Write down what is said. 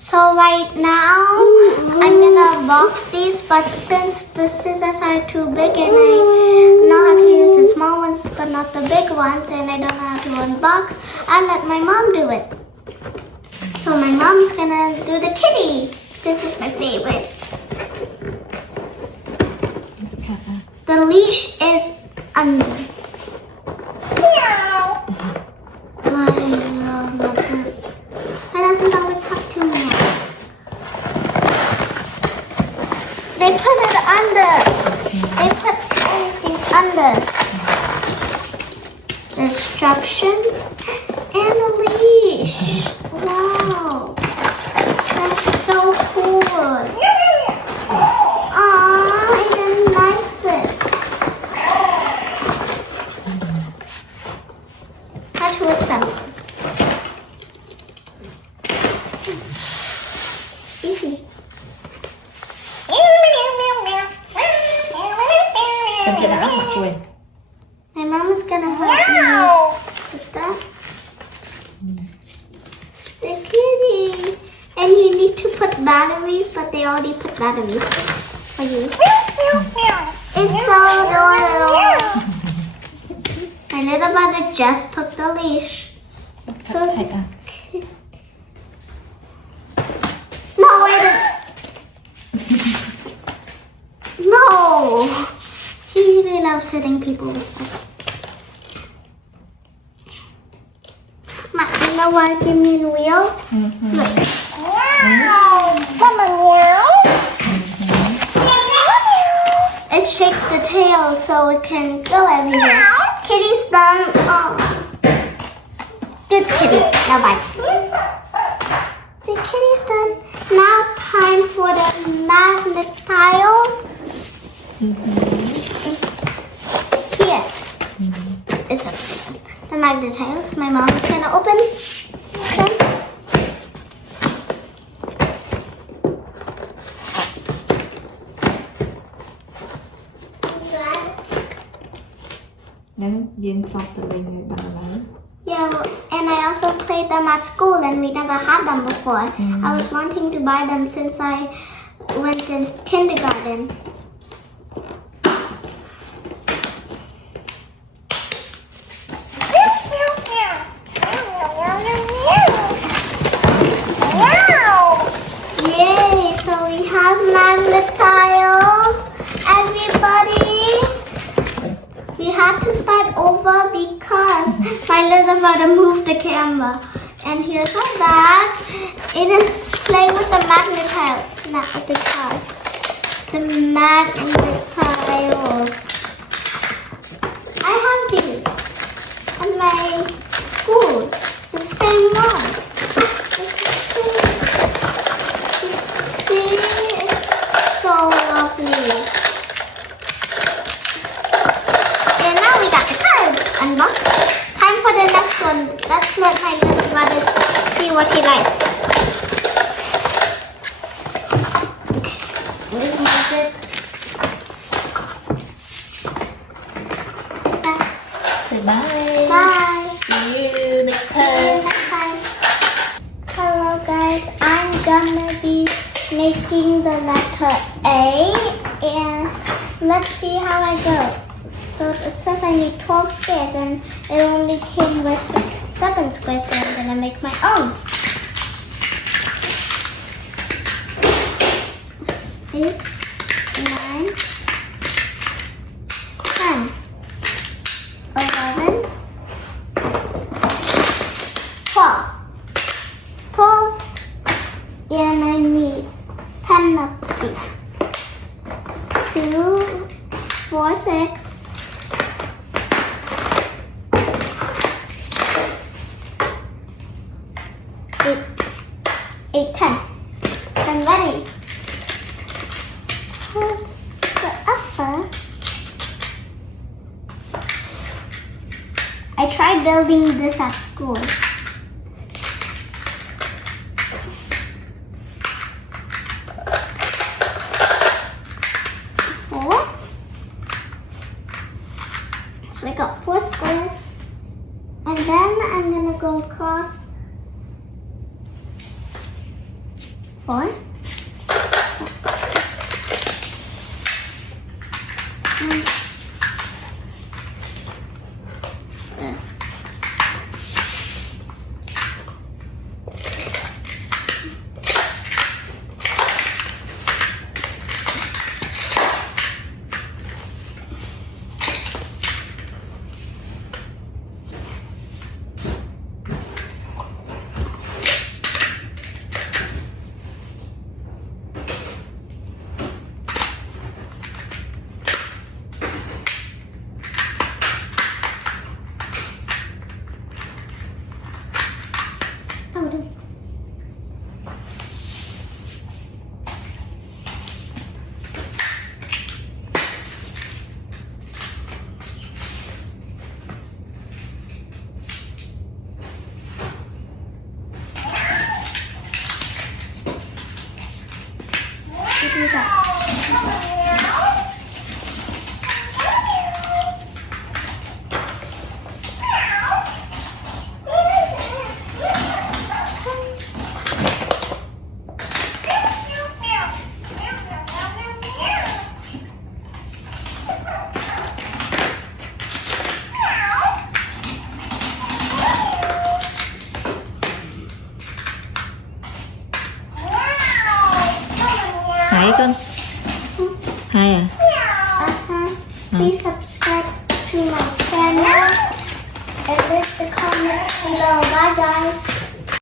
So right now, I'm gonna box these, but since the scissors are too big and I know how to use the small ones but not the big ones, and I don't know how to unbox, I'll let my mom do it. So my mom's gonna do the kitty, since it's my favorite. The leash is under. Meow. Why doesn't always talk to me? They put it under. They put everything under. The instructions and the leash. Wow. That's so cool. Aww, Aiden likes it. How to assemble. Easy. My mom is gonna help me with that. The kitty. And you need to put batteries, but they already put batteries for you. It's so adorable. My little brother just took the leash. So no, wait. No. She really loves hitting people with stuff. You know why I give me a wheel? Look. It shakes the tail so it can go everywhere. Kitty's done. Oh. Good kitty. Now bye. The kitty's done. Now time for the magnet tiles. Here. It's upstairs. The magnet tiles. My mom's gonna open them. Yeah, and I also played them at school and we never had them before. I was wanting to buy them since I went in kindergarten. Yay, so we have magnet tiles, everybody. We had to start over because my little brother moved the camera. And here's our bag. Aiden's playing with the magnet tiles, not with the card. The magnet tiles. I have these at my school. The same one. You see, it's so lovely. Unboxed. Time for the next one. Let's let my little brother see what he likes. Where's my zip? Say bye. Bye. See you next See you time. next time. Hello guys. I'm gonna be making the letter A, and let's see how I go. So it says I need 12 squares and it only came with 7 squares, so I'm gonna make my own. 8, 9, 10, 11, 12. 12, and I need 10 of these. 2, 4, 6. 8, 10. I'm ready. Where's the upper? I tried building this at school. So I got 4 squares, and then I'm gonna go across What? Oh, no. What is that? Hai con. Hai à? Please subscribe to my channel and leave the comments below. Bye guys.